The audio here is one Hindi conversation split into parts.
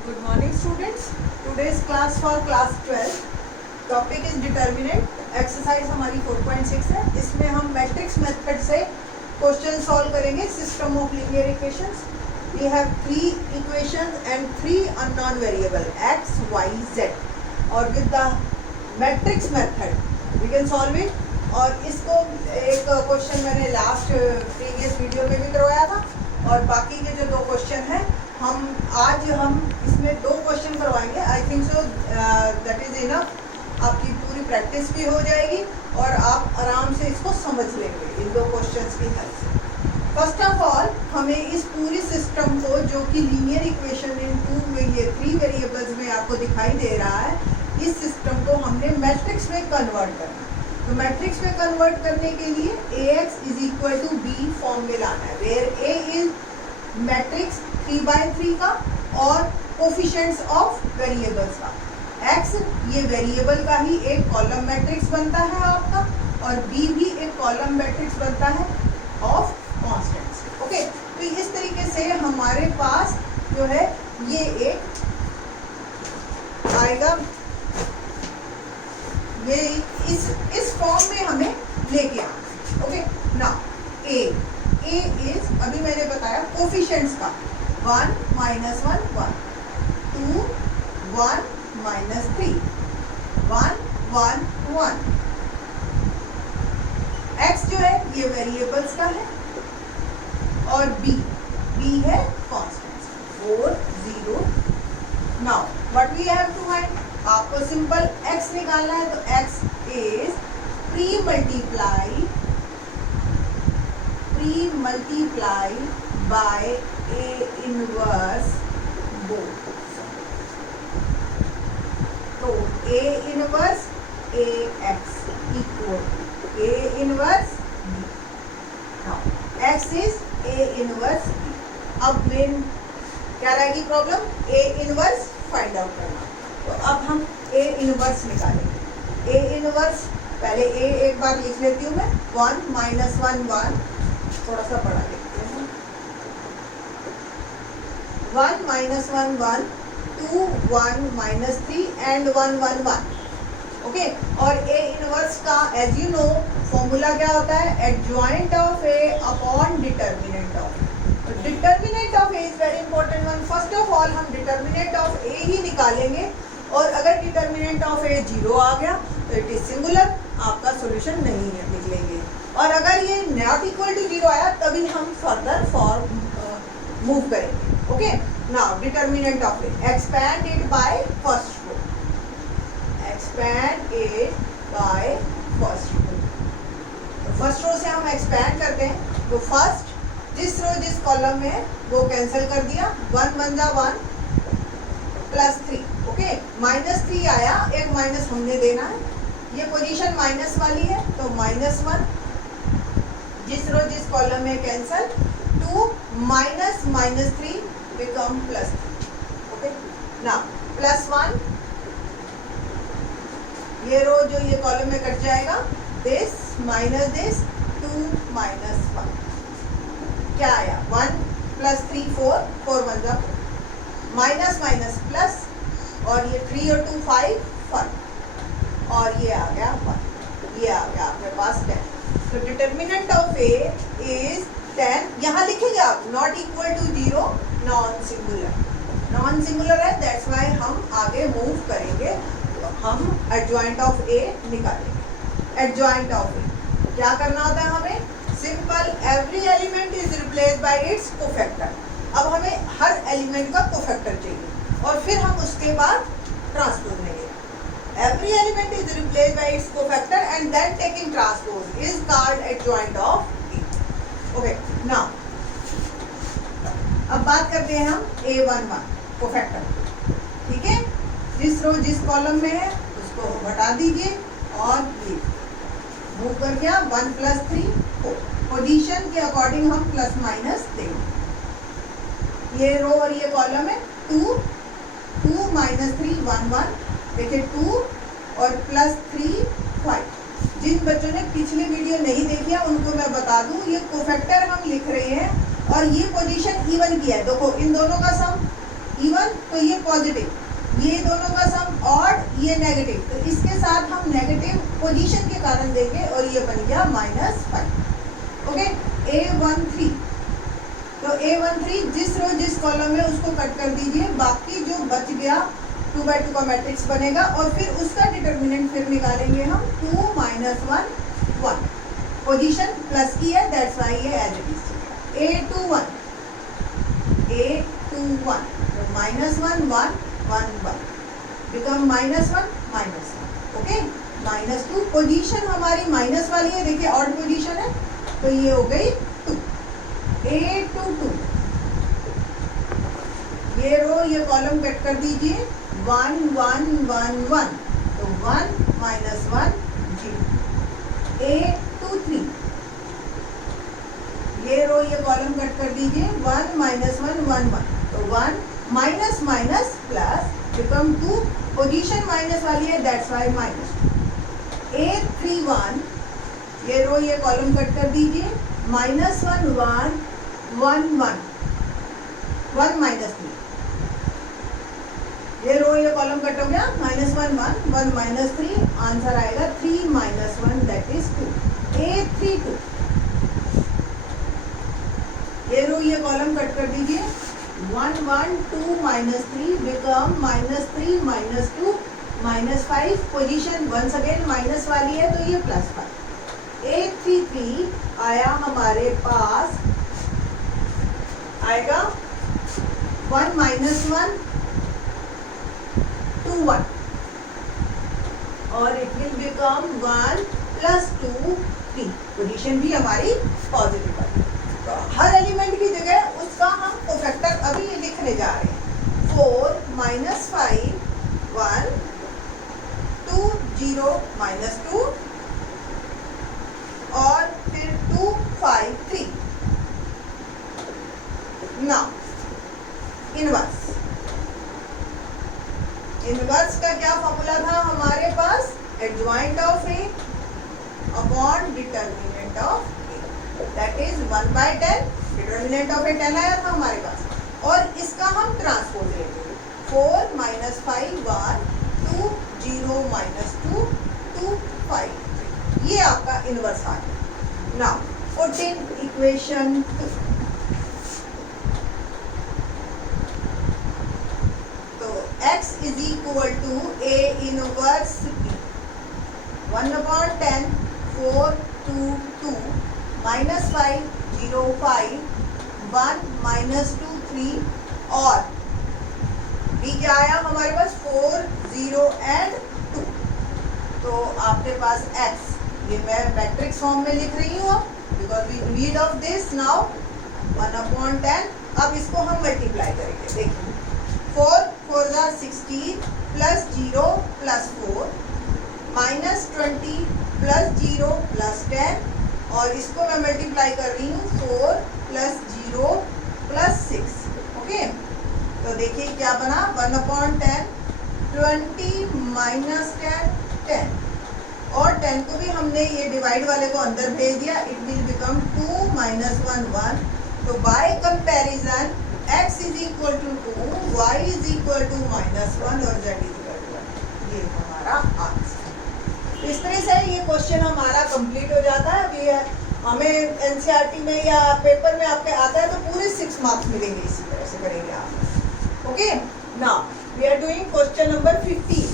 Good morning students. Today's class for class 12. Topic is determinant. Exercise हमारी 4.6 है. इसमें हम मैट्रिक्स मेथड से क्वेश्चन सॉल्व करेंगे. System of linear equations. We have 3 equations and 3 unknown variable x, y, z. और with the matrix method we can solve it. और इसको एक क्वेश्चन मैंने लास्ट प्रीवियस वीडियो में भी करवाया था. और बाकी के जो 2 क्वेश्चन हैं आज हम इसमें 2 क्वेश्चन करवाएंगे. I think so that is enough. आपकी पूरी प्रैक्टिस भी हो जाएगी और आप आराम से इसको समझ लेंगे इन 2 क्वेश्चंस की हेल्प से. फर्स्ट ऑफ ऑल हमें इस पूरी सिस्टम को जो कि लीनियर इक्वेशन इन 3 वेरिएबल्स में आपको दिखाई दे रहा है, इस सिस्टम को हमने मैट्रिक्स में कन्वर्ट करना है. तो मैट्रिक्स में कन्वर्ट करने के लिए ax is equal to B form में लाना है, वेयर a इज मैट्रिक्स 3/3 का और कोफिशिएंट्स ऑफ वेरिएबल्स का. x ये वेरिएबल का ही एक कॉलम मैट्रिक्स बनता है आपका, और b भी एक कॉलम मैट्रिक्स बनता है ऑफ कॉन्स्टेंट्स. ओके, तो इस तरीके से हमारे पास जो है ये एक आएगा. ये इस फॉर्म में हमें लेके आना. ओके, नाउ a इज अभी मैंने बताया कोफिशिएंट्स का 1 - 1 1 2 1 - 3 1 1 1. x जो है ये वेरिएबल्स का है और b है constants 4 0. Now what we have to find. आपको सिंपल x निकालना है, तो x is pre multiply by a inverse both. तो a inverse ax equal a inverse b. Now x is a inverse b. अब मेन क्या रहेगी problem, a inverse find out करना. तो अब हम a इनवर्स निकालेंगे. a इनवर्स पहले a एक बार लिख लेती हूँ मैं. 1 - 1 1. थोड़ा सा बड़ा लिखते हैं. 1 - 1 1 2 1 - 3 एंड 1 1 1. ओके, और a इनवर्स का एज यू नो फॉर्मूला क्या होता है, adjoint of a upon determinant of. तो determinant of a is very important one. First of all हम डिटर्मिनेंट ऑफ a ही निकालेंगे, और अगर डिटर्मिनेंट ऑफ a 0 आ गया तो इट इज सिंगुलर, आपका सॉल्यूशन नहीं है निकलेंगे. और अगर ये नॉट इक्वल टू 0 आया तभी हम फर्दर फॉर्म मूव करेंगे. Okay, now determinant of a, expand it by first row. Expand it by first row. तो फर्स्ट रो से हम एक्सपैंड करते हैं. तो फर्स्ट जिस रो जिस कॉलम में है वो कैंसिल कर दिया. 1 1 जा 1 +3. ओके, -3 आया, एक माइनस हमने देना है. ये पोजीशन माइनस वाली है तो -1 जिस रो जिस कॉलम में कैंसिल. 2 - -3 बिकम +3. ओके, नाउ +1 ये रो जो ये कॉलम में कट जाएगा. दिस माइनस दिस 2 - 1 क्या आया 1 + 3 4 4 1 जा 4 माइनस प्लस, और ये 3 और 2 5 और ये आ गया 1. ये आ गया आपके पास 10. तो डिटर्मिनेंट ऑफ a इज 10. यहाँ लिखेंगे आप not equal to 0, non singular है. दैट्स वाई हम आगे मूव करेंगे. तो हम एडजॉइंट ऑफ a निकालेंगे. एडजॉइंट ऑफ a क्या करना होता है हमें, simple every element is replaced by its cofactor. अब हमें हर एलिमेंट का कोफैक्टर चाहिए और फिर हम उसके बाद ट्रांसपोज लेंगे. Every element is replaced by its cofactor and then taking transpose is called adjoint of a. Okay, now अब बात करते हैं हम a11 कोफैक्टर. ठीक है, जिस रो जिस कॉलम में है उसको हटा दीजिए और ये मूव कर गया. 1 + 3 4. पोजीशन के अकॉर्डिंग हम प्लस माइनस देंगे. ये रो और ये कॉलम है. 2 - 3 1 1. देखिए 2 और +3 5. जिन बच्चों ने पिछली वीडियो नहीं देखी है उनको मैं बता दूं, ये कोफैक्टर हम लिख रहे हैं और ये पोजीशन इवन की है. देखो इन दोनों का सम इवन तो ये पॉजिटिव, ये दोनों का सम ऑड, ये नेगेटिव, तो इसके साथ हम नेगेटिव पोजीशन के कारण देंगे और ये बन गया -5। ओके, A13, तो A13 जिस रो जिस कॉलम में उसको कट कर दीजिए, बाकी जो बच गया 2 by 2 का मैट्रिक्स बनेगा और फिर उसका डिटर्मिनेंट फिर निकालेंगे हम 2 - 1 1। पोजीशन प्लस की है, दैट्स व्हाई ये एज इट इज। A21 तो -1 1 1 1 बिकम -1 -1। ओके, -2 पोजीशन हमारी माइनस वाली है, देखिए ऑड पोजीशन है, तो ये हो गई 2। A22 ये रो ये कॉलम कट कर दीजिए, 1 1 1 1, तो 1 - 1 0। A23 ये रो ये कॉलम कट कर दीजिए, 1 - 1 1 1, तो 1 minus minus plus become 2, position minus वाली है, दैट्स व्हाई -2। A31 ये रो ये कॉलम कट कर दीजिए, -1 1 1 1 1 -3, ये रो ये कॉलम कट हो गया, -1 1 1 -3, आंसर आएगा 3 - 1 दैट इज 2। A32 ये रो ये कॉलम कट कर दीजिए, 1 1 2 -3 become -3 -2 -5, position once again minus वाली है, तो ये +5। A33 आया हमारे पास, आएगा 1 - 1 2 1 और इट विल बिकम 1 + 2 3, पोजीशन भी हमारी पॉजिटिव है। तो हर एलिमेंट की जगह उसका हम कोफैक्टर अभी ये लिखने जा रहे हैं। 4 - 5 1 2 0 -2 और फिर 2 5 3। नाउ इनवर्स का क्या फॉर्मूला था हमारे पास, adjoint of A upon determinant of A, that is 1/10। Determinant of A 10 आया था हमारे पास, और इसका हम ट्रांसपोज लेंगे, 4 - 5 1 2 0 -2 2 5 3, ये आपका इनवर्स आ गया। Now put in equation 2, x is equal to a inverse b, 1/10 4 2 2 -5 0 5 1 -2 3 और b क्या आया हमारे पास, 4 0 and 2, तो आपके पास x, ये मैं मैट्रिक्स फॉर्म में लिख रही हूँ because we read off this now, 1/10। अब इसको हम मल्टीप्लाई करेंगे, देखिए 4 4 16 प्लस 0 प्लस 4 -20 प्लस 0 प्लस 10, और इसको मैं मल्टीप्लाई कर रही हूँ 4 प्लस 0 प्लस 6। ओके, तो देखिए क्या बना, 1/10 20 -10 10, और 10 को भी हमने ये डिवाइड वाले को अंदर भेज दिया, इट विल बिकम 2 - 1 1। तो bye comparison x is equal to 2, y is equal to -1 और z is equal to 1, ये हमारा आंसर। इस तरह से ये क्वेश्चन हमारा कंप्लीट हो जाता है। अभी हमें एनसीईआरटी में या पेपर में आपके आता है तो पूरे 6 मार्क्स मिलेंगे, इसी तरह से करेंगे आप। Okay, now we are doing question number 15।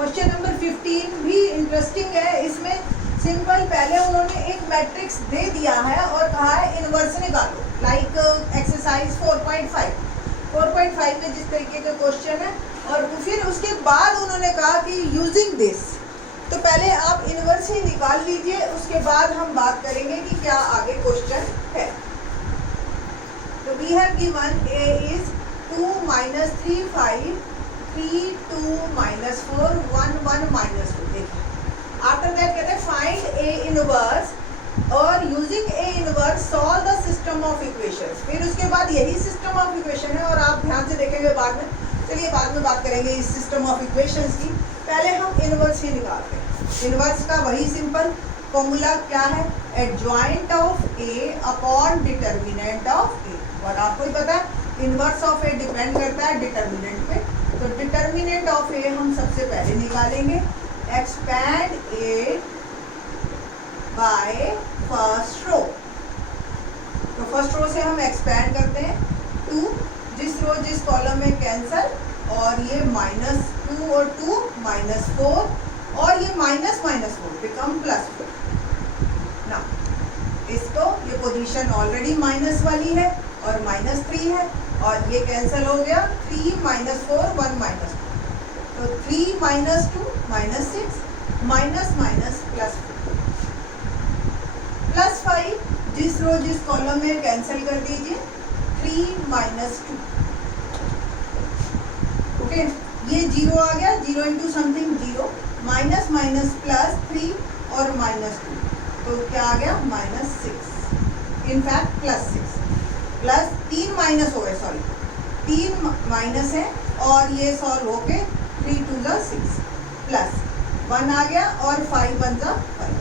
Question number 15 भी इंटरेस्टिंग है। इसमें सिंपल पहले उन्होंने एक मैट्रिक्स दे दिया है और कहा है इनवर्स निकालो, लाइक एक्सरसाइज 4.5 में जिस तरीके का क्वेश्चन है, और फिर उसके बाद उन्होंने कहा कि यूजिंग दिस, तो पहले आप इनवर्स ही निकाल लीजिए, उसके बाद हम बात करेंगे कि क्या आगे क्वेश्चन है। तो we have given a is 2 - 3 5 3 2 -4 1 1 -2। देखिए आफ्टर दैट कहते हैं फाइंड a इनवर्स और using A inverse solve the system of equations. फिर उसके बाद यही सिस्टम ऑफ इक्वेशन है और आप ध्यान से देखेंगे बाद में। चलिए बाद में बात करेंगे इस सिस्टम ऑफ इक्वेशंस की, पहले हम इनवर्स ही निकालते हैं। इनवर्स का वही सिंपल फॉर्मूला क्या है, adjoint of A upon determinant of A. और आपको ही पता है इनवर्स ऑफ ए डिपेंड करता है डिटर्मिनेंट पे, तो डिटर्मिनेंट ऑफ ए हम सबसे पहले निकालेंगे, expand A by first row. तो फर्स्ट रो से हम एक्सपैंड करते हैं 2, जिस रो जिस कॉलम में कैंसल, और ये -2 और 2 -4, और ये -4 बिकम +4। ना इसको ये पोजीशन ऑलरेडी माइनस वाली है और -3 है, और ये कैंसिल हो गया, 3 -4 1 -2, तो 3 - 2 -6 +5, जिस रो जिस कॉलम में कैंसिल कर दीजिए, 3 -2। ओके, ये 0 आ गया, 0 इंटू समथिंग 0, माइनस माइनस +3 और -2, तो क्या आ गया -6, इनफैक्ट +6, प्लस 3 माइनस हो गए, सॉरी 3 माइनस है, और ये सॉल्व होके 3 2 6 प्लस 1 आ गया, और 5 1 5,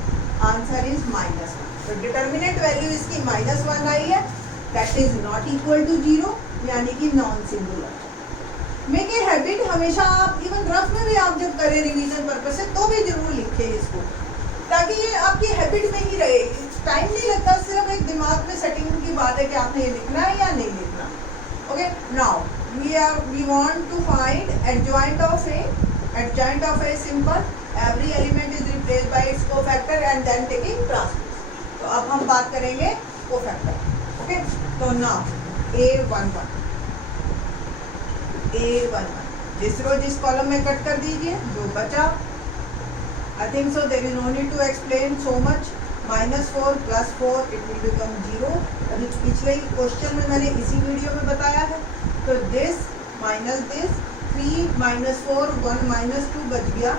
आंसर इज -1। तो डिटर्मिनेंट वैल्यू इसकी -1 आई है, that is not equal to 0, यानी कि non singular. Make a habit, हमेशा आप इवन रफ में भी आप जब करें रिवीजन पर्पस से तो भी जरूर लिखें इसको, ताकि ये आपकी हैबिट में ही रहे। टाइम नहीं लगता, सिर्फ एक दिमाग में सेटिंग की बात है कि आपने ये लिखना है या नहीं लिखना। Okay, now we want to find adjoint of A. Adjoint of A is simple, every element is replaced by its cofactor and then taking transpose. तो अब हम बात करेंगे cofactor. ओके, तो now A11, जिस रो जिस कॉलम में कट कर दीजिए, जो बचा, I think so there is no need to explain so much. -4 + 4 it will become 0। अभी पिछले क्वेश्चन में मैंने इसी वीडियो में बताया है। तो दिस माइनस दिस, 3 -4 1 -2 बच गया,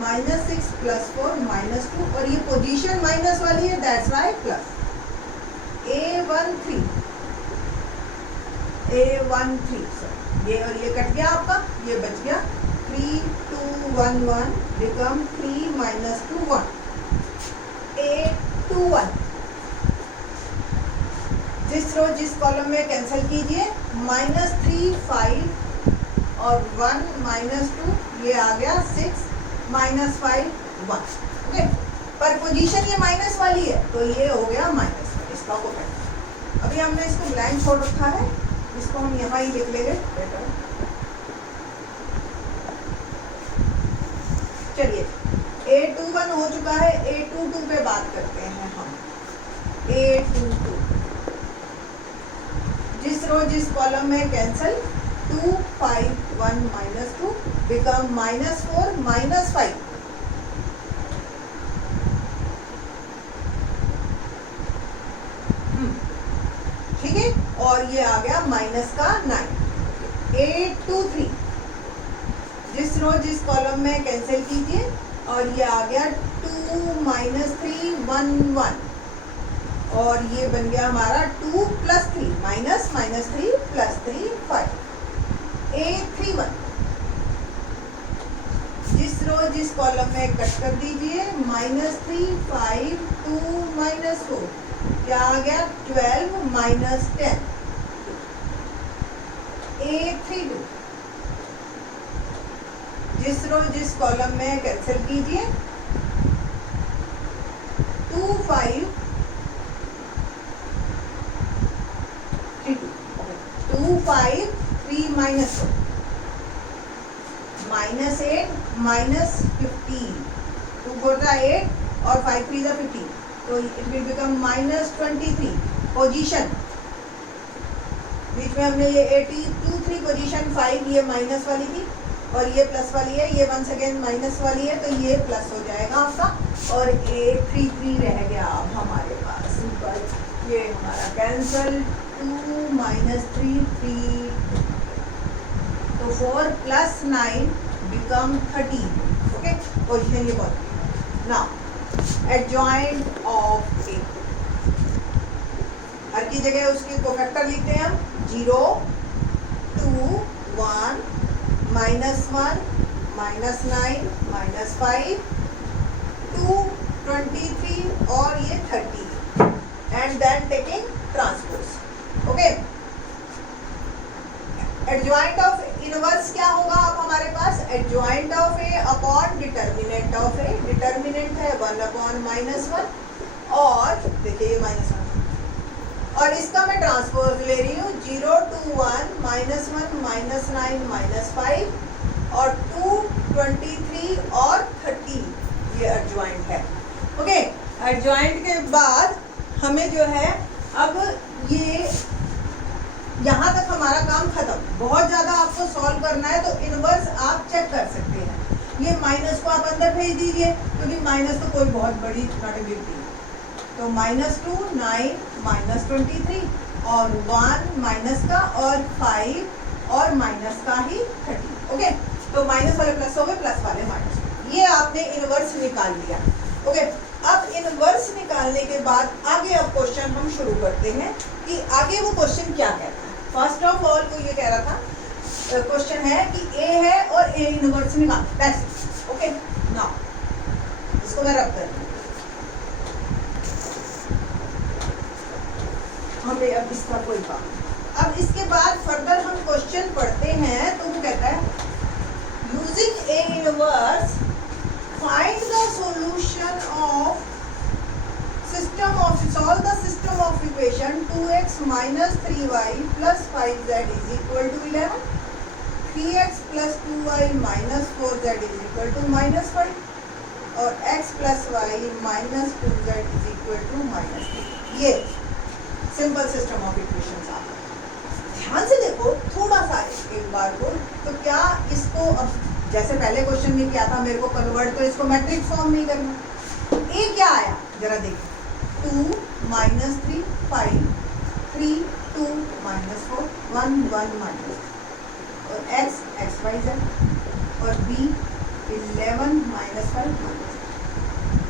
-6 + 4 -2, और ये पोजीशन माइनस वाली है, दैट्स राइट प्लस। A13 ये और ये कट गया आपका, ये बच गया 3 2 1 1 बिकम 3 -2 1। A21, जिस रो जिस कॉलम में कैंसिल कीजिए, -3 5 और 1 -2, ये आ गया 6 -5 1। ओके, पर पोजीशन ये माइनस वाली है, तो ये हो गया -1, इसका कोफैक्टर। अभी हमने इसको ब्लैंक छोड़ रखा है, इसको हम यहाँ ही लिख लेंगे बेटर। चलिए, A21 हो चुका है, A22 पे बात करते हैं हम। A22, जिस रो जिस कॉलम में कैंसिल, 2 5 1 -2 बिकम -4 -5। ठीक है, और ये आ गया -9। A23, जिस रो जिस कॉलम में कैंसिल कीजिए, और ये आ गया 2 -3 1 1, और ये बन गया हमारा 2 + 3 -3 + 3 5। A31, जिस रो जिस कॉलम में कट कर दीजिए, -3 5 2 -4, क्या आ गया 12 -10। A32, जिस रो जिस कॉलम में कैंसिल कीजिए, 2 5 3 2 5 3 -4, -8 -15, 2 4 8 और 5 3 15, तो इट विल बिकम -23। पोजीशन बीच में हमने ये 83 पोजीशन 5 ये माइनस वाली थी, और ये प्लस वाली है, ये वंस अगेन माइनस वाली है, तो ये प्लस हो जाएगा आपका, और A33 रह गया अब हमारे पास सिंपल। ये हमारा कैंसल, 2 -3 3, तो 4 + 9 बिकम 13। ओके, पोजीशन ये बहुत। नाउ एडजॉइंट ऑफ A, हर की जगह उसकी कोफैक्टर लिखते हैं हम 0, 2, 1, -1, -9, -5, 2, 23 और ये 30 and then taking transpose. Okay, adjoint of inverse क्या होगा अब हमारे पास? Adjoint of A upon determinant of A. Determinant है 1/-1 और देखिए ये -1 और इसका मैं ट्रांसपोज ले रही हूँ 0, 2, 1, -1, -9, -5 और 2, 23 और 30 ये एडजॉइंट है। ओके, एडजॉइंट के बाद हमें जो है अब ये यहाँ तक हमारा काम खत्म। बहुत ज़्यादा आपको सॉल्व करना है तो इनवर्स आप चेक कर सकते हैं। ये माइनस को आप अंदर भेज दीजिए क्योंकि माइनस तो कोई बहुत बड़ी नॉट ए बिग डील। तो -2, 9, -23 और 1 माइनस का और 5 और माइनस का ही 30। ओके, तो माइनस वाले प्लस हो गए, प्लस वाले माइनस। ये आपने इनवर्स निकाल लिया। ओके, अब इनवर्स निकालने के बाद आगे अब क्वेश्चन हम शुरू करते हैं कि आगे वो क्वेश्चन क्या कहता है। फर्स्ट ऑफ ऑल वो ये कह रहा था, क्वेश्चन है कि ए है और ए इनवर्स निकाल। That's okay. नाउ इसको मैं रब कर दूं। हमें अब इसका कोई काम। अब इसके बाद फर्दर हम क्वेश्चन पढ़ते हैं तो वो कहता है using A inverse find the solution of system of solve the system of equation 2x - 3y + 5z = 11, 3x + 2y - 4z = -5 और x + y - 2z = -3। ये सिंपल सिस्टम ऑफ इक्वेशंस आ गए। ध्यान से देखो थोड़ा सा एक बार को, तो क्या इसको अब जैसे पहले क्वेश्चन में क्या था, मेरे को कन्वर्ट तो इसको मैट्रिक्स फॉर्म में करना। ए क्या आया जरा देखो, 2 - 3 5, 3 2 - 4 1 1 माइनस और x x y z और b 11 - 5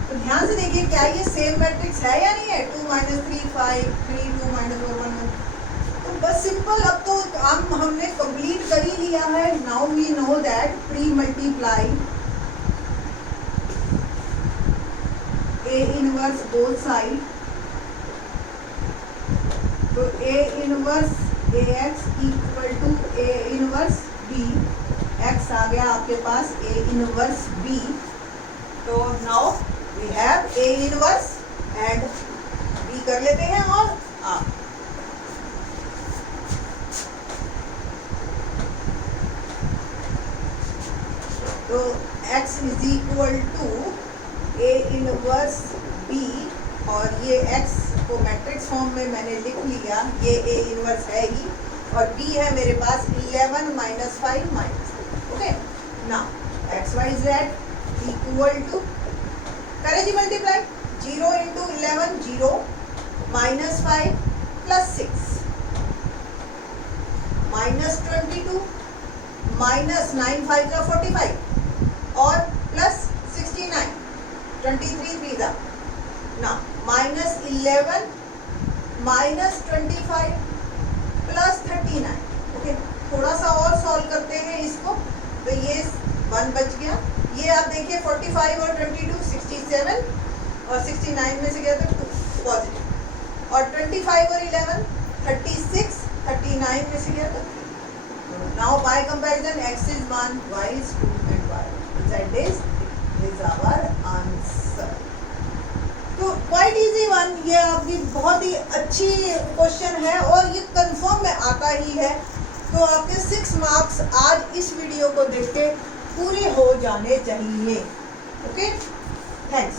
तो ध्यान से देखिए क्या ये सेम मैट्रिक्स है या नहीं है? 2 - 3 5, 3 2 - 4 1 1। तो बस सिंपल अब तो हमने कंप्लीट कर ही लिया है। Now we know that pre multiply A inverse both side. तो A inverse ax = A inverse b। x आ गया आपके पास ए इनवर्स b। तो now we have a inverse and b कर लेते हैं और आप तो x = a इनवर्स b और ये x को मैट्रिक्स फॉर्म में मैंने लिख लिया, ये a इनवर्स है ही और b है मेरे पास 11 - 5 okay. Now x y z = करें जी मल्टीप्लाई 0 × 11 0 -5 + 6 -22 -9 5 का 45 और प्लस 69 23 3 का ना -11 -25 + 39। ओके, थोड़ा सा और सॉल्व करते हैं इसको। तो ये 1 बच गया। ये आप देखिए 45 और 22 67 और 69 में से गया तो 2 पॉजिटिव और 25 और 11 36 39 में से गया तो 3। Now bye comparison x is 1 y is 2 and y that is our answer। तो क्वाइट इजी वन, ये आपकी बहुत ही अच्छी क्वेश्चन है और ये कंफर्म में आता ही है। तो आपके 6 मार्क्स आज इस वीडियो को देख के पूरे हो जाने चाहिए। Okay, thanks.